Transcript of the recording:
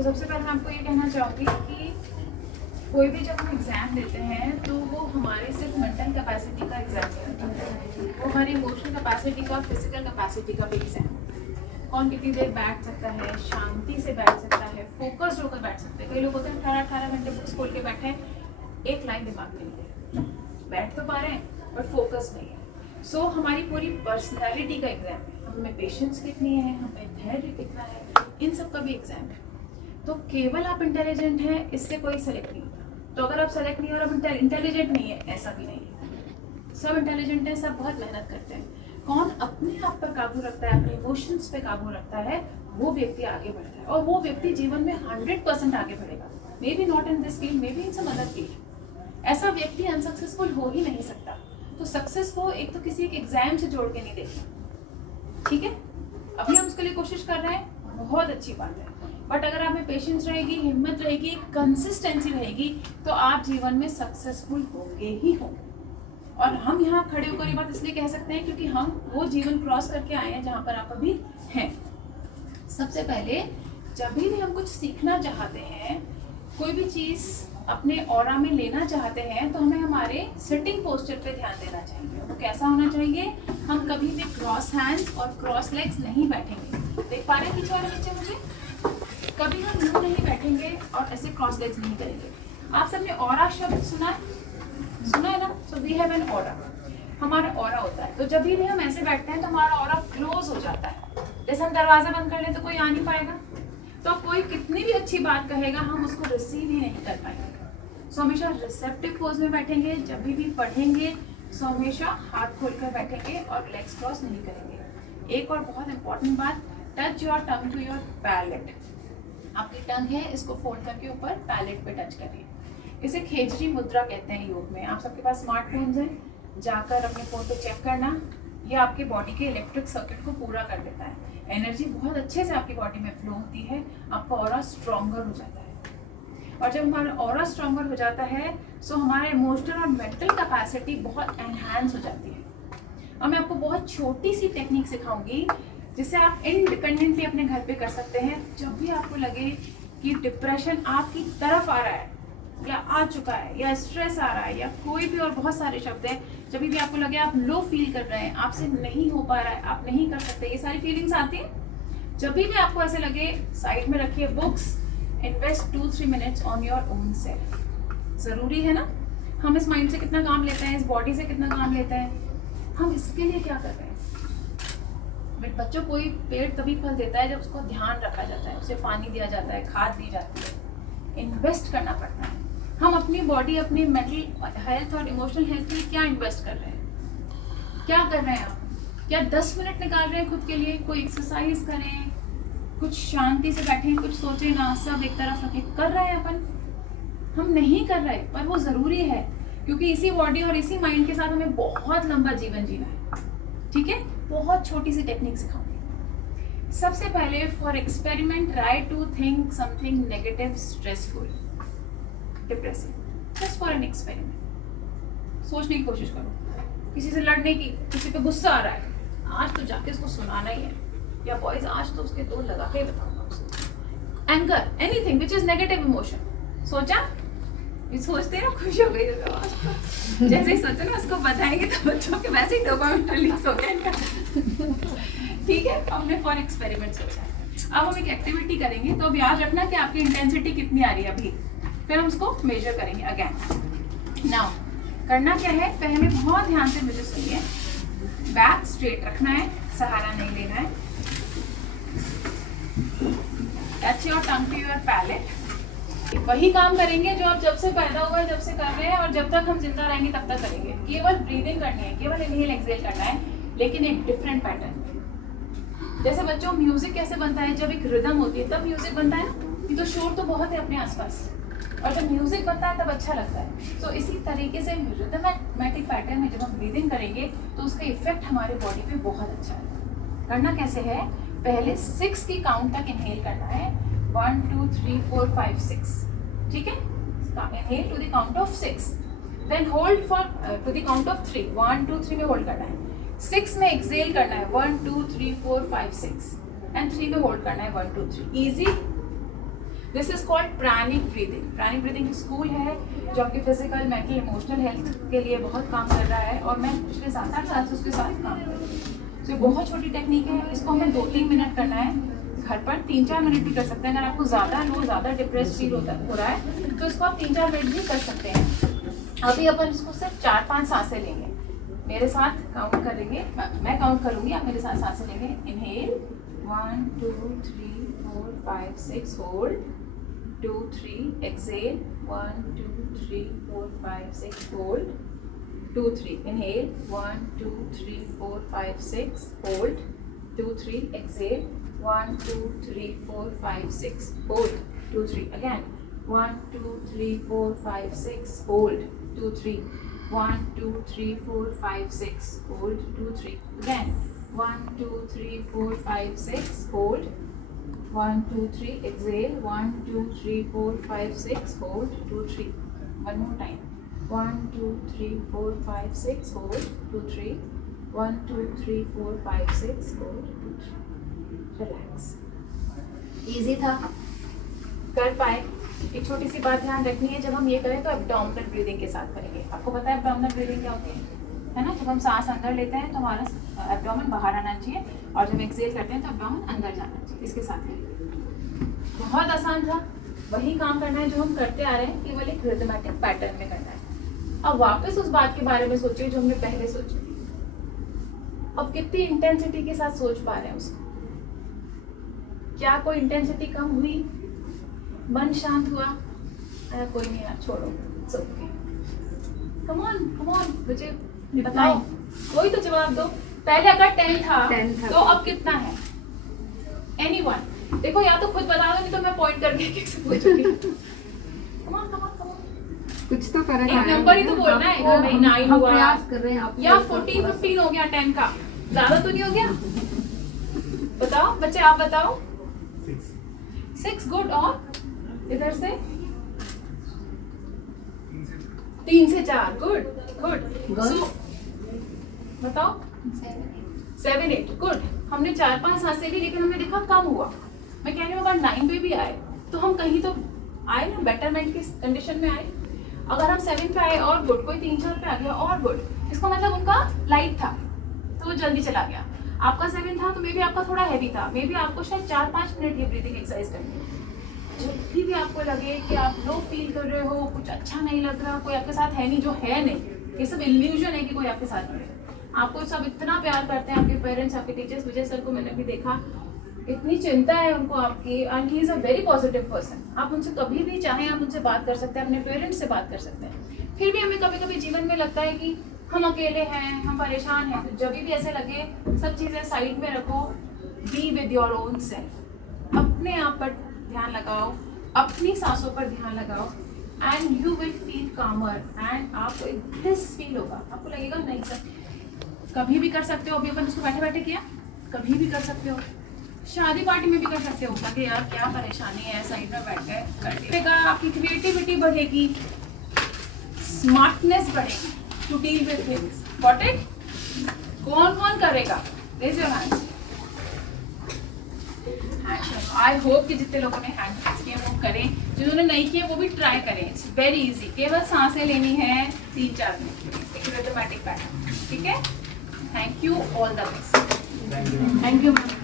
तो सबसे पहले मैं आपको ये कहना चाहूँगी कि कोई भी जब हम एग्ज़ाम देते हैं तो वो हमारे सिर्फ मेंटल कैपेसिटी का एग्ज़ाम नहीं होता है, वो हमारी इमोशनल कैपेसिटी का, फिजिकल कैपेसिटी का भी एग्ज़ाम होता है। कौन कितनी देर बैठ सकता है, शांति से बैठ सकता है, फोकस्ड होकर बैठ सकते हैं। कई लोग होते हैं 18-18 घंटे बुक्स खोल के बैठे हैं, एक लाइन दिमाग में नहीं है, बैठ तो पा रहे हैं बट फोकस नहीं है। सो हमारी पूरी पर्सनैलिटी का एग्ज़ाम है, हमें पेशेंस कितनी है, हमें धैर्य कितना है, इन सब का भी एग्ज़ाम है। तो केवल आप इंटेलिजेंट हैं इससे कोई सेलेक्ट नहीं होता। तो अगर आप सेलेक्ट नहीं हो और आप इंटेलिजेंट नहीं है, ऐसा भी नहीं है। सब इंटेलिजेंट हैं, सब बहुत मेहनत करते हैं। कौन अपने आप पर काबू रखता है, अपने इमोशंस पे काबू रखता है, वो व्यक्ति आगे बढ़ता है और वो व्यक्ति जीवन में 100% आगे बढ़ेगा। Maybe not in this field, maybe in some other field. ऐसा व्यक्ति अनसक्सेसफुल हो ही नहीं सकता। तो सक्सेस को एक तो किसी एक एग्जाम से जोड़ के नहीं देखना, ठीक है। अभी हम उसके लिए कोशिश कर रहे हैं, बहुत अच्छी बात है, बट अगर आप में पेशेंस रहेगी, हिम्मत रहेगी, कंसिस्टेंसी रहेगी, तो आप जीवन में सक्सेसफुल होंगे ही होंगे। और हम यहाँ खड़े होकर ये बात इसलिए कह सकते हैं क्योंकि हम वो जीवन क्रॉस करके आए हैं जहाँ पर आप अभी हैं। सबसे पहले जब भी हम कुछ सीखना चाहते हैं, कोई भी चीज़ अपने ऑरा में लेना चाहते हैं, तो हमें हमारे सिटिंग पोस्चर पे ध्यान देना चाहिए। वो कैसा होना चाहिए? हम कभी भी क्रॉस हैंड्स और क्रॉस लेग्स नहीं बैठेंगे। देख पा रहे हैं पीछे वाले बच्चे मुझे? कभी हम यूं नहीं बैठेंगे और ऐसे क्रॉस लेग्स नहीं करेंगे। आप सबने ऑरा शब्द सुना है ना? So we have an aura, हमारा ऑरा होता है। तो जब भी हम ऐसे बैठते हैं तो हमारा ऑरा क्लोज हो जाता है। जैसे हम दरवाजा बंद कर लें तो कोई आ नहीं पाएगा, तो कोई कितनी भी अच्छी बात कहेगा हम उसको रिसीव ही नहीं कर पाएंगे। सो हमेशा रिसेप्टिव पोज में बैठेंगे। जब भी पढ़ेंगे सो हमेशा हाथ खोल कर बैठेंगे और लेग्स क्रॉस नहीं करेंगे। एक और बहुत इंपॉर्टेंट बात, touch your tongue to your palate. आपकी टंग है, इसको फोल्ड करके ऊपर पैलेट पे टच करिए। इसे खेजरी मुद्रा कहते हैं योग में। आप सबके पास स्मार्टफोन्स हैं, जाकर अपने फ़ोन पे चेक करना। ये आपके बॉडी के इलेक्ट्रिक सर्किट को पूरा कर देता है। एनर्जी बहुत अच्छे से आपकी बॉडी में फ्लो होती है, आपका ऑरा स्ट्रॉन्गर हो जाता है। और जब हमारा ऑरा स्ट्रॉन्गर हो जाता है सो हमारा इमोशनल और मेंटल कैपेसिटी बहुत एनहांस हो जाती है। और मैं आपको बहुत छोटी सी टेक्निक सिखाऊंगी जिसे आप इंडिपेंडेंटली अपने घर पे कर सकते हैं। जब भी आपको लगे कि डिप्रेशन आपकी तरफ आ रहा है या आ चुका है या स्ट्रेस आ रहा है या कोई भी और बहुत सारे शब्द हैं, जब भी आपको लगे आप लो फील कर रहे हैं, आपसे नहीं हो पा रहा है, आप नहीं कर सकते, ये सारी फीलिंग्स आती हैं। जब भी आपको ऐसे लगे, साइड में रखिए books, invest 2-3 minutes on your own self. ज़रूरी है ना, हम इस माइंड से कितना काम लेते हैं, इस बॉडी से कितना काम लेते हैं, हम इसके लिए क्या कर रहे हैं। बच्चों, कोई पेड़ तभी फल देता है जब उसको ध्यान रखा जाता है, उसे पानी दिया जाता है, खाद दी जाती है, इन्वेस्ट करना पड़ता है। हम अपनी बॉडी, अपनी मेंटल हेल्थ और इमोशनल हेल्थ के लिए क्या इन्वेस्ट कर रहे हैं? क्या कर रहे हैं आप? क्या 10 मिनट निकाल रहे हैं खुद के लिए? कोई एक्सरसाइज करें, कुछ शांति से बैठें, कुछ सोचें ना, सब एक तरफ रखें। कर रहे हैं अपन? हम नहीं कर रहे, पर वो ज़रूरी है क्योंकि इसी बॉडी और इसी माइंड के साथ हमें बहुत लंबा जीवन जीना है, ठीक है। बहुत छोटी सी टेक्निक सिखाऊंगी। सबसे पहले, for experiment try to think something negative, stressful, depressive, just for an experiment. सोचने की कोशिश करो, किसी से लड़ने की, किसी पे गुस्सा आ रहा है, आज तो जाके उसको सुनाना ही है, या बॉयज आज तो उसके दो लगा के बताऊंगा उसको। Anger, anything which is negative emotion. सोचा, सोचते हैं ना, खुश हो गई जैसे ही सोचो ना उसको बताएंगे तो बच्चों के वैसे ही डोपामिन रिलीज हो गया इनका, ठीक है। हमने फॉर एक्सपेरिमेंट सोचा है। अब हम एक एक्टिविटी करेंगे, तो अब याद रखना कि आपकी इंटेंसिटी कितनी आ रही है अभी, फिर हम उसको मेजर करेंगे अगेन। नाउ करना क्या है, पहले बहुत ध्यान से मुझे सुनिए। बैक स्ट्रेट रखना है, सहारा नहीं लेना है। Touch your tongue to your palate. वही काम करेंगे जो आप जब से पैदा हुए जब से कर रहे हैं और जब तक हम जिंदा रहेंगे तब तक करेंगे। केवल ब्रीदिंग करनी है, केवल इनहेल एक्सहेल करना है, लेकिन एक डिफरेंट पैटर्न। जैसे बच्चों, म्यूजिक कैसे बनता है? जब एक रिदम होती है तब म्यूजिक बनता है ना। ये तो शोर तो बहुत है अपने आसपास, और जब म्यूजिक बनता है तब अच्छा लगता है। तो इसी तरीके से रिदमेटिक पैटर्न में जब हम ब्रीदिंग करेंगे तो उसका इफेक्ट हमारे बॉडी पे बहुत अच्छा है। करना कैसे है, पहले 6 की काउंट तक इनहेल करना है। 1 2 3 4 5 6, ठीक है। Inhale to the count of 6, then hold for to the count of 3। 1 2 3 में होल्ड करना है। 6 में एक्सहेल करना है, 1 2 3 4 5 6, एंड 3 में होल्ड करना है, 1 2 3। Easy. This is called pranic breathing. Pranic breathing school है जो आपकी फिजिकल, मेंटल, इमोशनल हेल्थ के लिए बहुत काम कर रहा है और मैं पिछले 7-8 साल से उसके साथ काम कर रही हूँ। तो बहुत छोटी टेक्निक है, इसको हमें 2-3 मिनट करना है, घर पर 3-4 मिनट भी कर सकते हैं। अगर आपको ज़्यादा लो, ज़्यादा डिप्रेस फील हो रहा है तो इसको आप 3-4 मिनट भी कर सकते हैं। अभी अपन इसको सिर्फ 4-5 सांसें लेंगे, मेरे साथ काउंट करेंगे, मैं काउंट करूँगी, आप मेरे साथ सांसें लेंगे। Inhale 1 2 3 4 5 6, hold 2 3, exhale 1 2 3 4 5 6, hold 2 3, inhale 1 2 3 4 5 6, hold 2 3, exhale 1 2 3 4 5 6, hold 2 3, again 1 2 3 4 5 6, hold 2 3, 1 2 3 4 5 6, hold 2 3, again 1 2 3 4 5 6, hold 1 2 3, exhale 1 2 3 4 5 6, hold 2 3, one more time 1 2 3 4 5 6, hold 2 3, 1 2 3 4 5 6, hold 2 3, relax. Easy था, कर पाए। एक छोटी सी बात ध्यान रखनी है, जब हम ये करें तो एब्डोमिनल ब्रीदिंग के साथ करेंगे। आपको पता है एब्डोमिनल ब्रीदिंग क्या होती है ना? जब हम सांस अंदर लेते हैं तो हमारा एब्डोमेन बाहर आना चाहिए और जब एक्सेल करते हैं तो एब्डोमेन अंदर जाना चाहिए। इसके साथ करेंगे। बहुत आसान था, वही काम करना है जो हम करते आ रहे हैं, केवल एक रिदमेटिक पैटर्न में करना है। अब वापस उस बात के बारे में सोचिए जो हमने पहले सोची थी। अब कितनी इंटेंसिटी के साथ सोच पा रहे हैं उसको? क्या कोई इंटेंसिटी कम हुई? मन शांत हुआ? कोई नहीं यार, छोड़ो, कम ऑन मुझे बताओ, कोई तो जवाब दो। पहले अगर 10 था तो अब कितना है? एनीवन? देखो, या तो खुद बता दो, नहीं तो मैं पॉइंट करके किसी पूछूंगी। कुछ तो फर्क एक नंबर ही तो बोलना है। अगर नहीं 9 हुआ या 14-15 हो गया 10 का, ज्यादा तो नहीं हो गया? बताओ बच्चे, आप बताओ। 6 गुड। और इधर से 3 से 4 गुड। बताओ 7-8 गुड। हमने 4-5 सांसें ली लेकिन हमने देखा कम हुआ। मैं कह रही हूँ अगर 9 पे भी आए तो हम कहीं तो आए ना, बेटरमेंट की कंडीशन में आए। अगर हम 7 पे आए और गुड, कोई 3-4 पे आ गया और गुड, इसका मतलब उनका लाइट था तो वो जल्दी चला गया। आपका 7 था तो मे बी आपका थोड़ा हैवी था, मे बी आपको शायद 4-5 मिनट ये ब्रीदिंग एक्सरसाइज करनी है। जब भी आपको लगे कि आप लो फील कर रहे हो, कुछ अच्छा नहीं लग रहा, कोई आपके साथ है नहीं, जो है नहीं, ये सब इल्यूजन है कि कोई आपके साथ नहीं है। आपको सब इतना प्यार करते हैं, आपके पेरेंट्स, आपके टीचर्स। विजय सर को मैंने भी देखा, इतनी चिंता है उनको आपकी, and he is a very positive person. आप उनसे कभी भी चाहें आप उनसे बात कर सकते हैं, अपने पेरेंट्स से बात कर सकते हैं। फिर भी हमें कभी कभी जीवन में लगता है कि हम अकेले हैं, हम परेशान हैं। तो जब भी ऐसे लगे, सब चीज़ें साइड में रखो, be with your own self. अपने आप पर ध्यान लगाओ, अपनी सांसों पर ध्यान लगाओ, एंड यू विल फील कामर, एंड आपको एक ब्लिस फील होगा। आपको लगेगा नहीं सर, कभी भी कर सकते हो। अभी अपन उसको बैठे बैठे किया, कभी भी कर सकते हो, शादी पार्टी में भी कर सकते हो। कि यार क्या परेशानी है, साइड में बैठ गए, कर देगा। आपकी क्रिएटिविटी बढ़ेगी, स्मार्टनेस बढ़ेगी to deal with things. Got it? कौन कौन करेगा? Raise your hands. I hope कि जितने लोगों ने हैंड किए वो करें, जिन्होंने नहीं किए वो भी ट्राई करें। इट्स वेरी इजी, केवल सांसें लेनी है 3-4 मिनट, एक रिदमेटिक पैटर्न। ठीक है? Thank you, all the best. Thank you ma'am.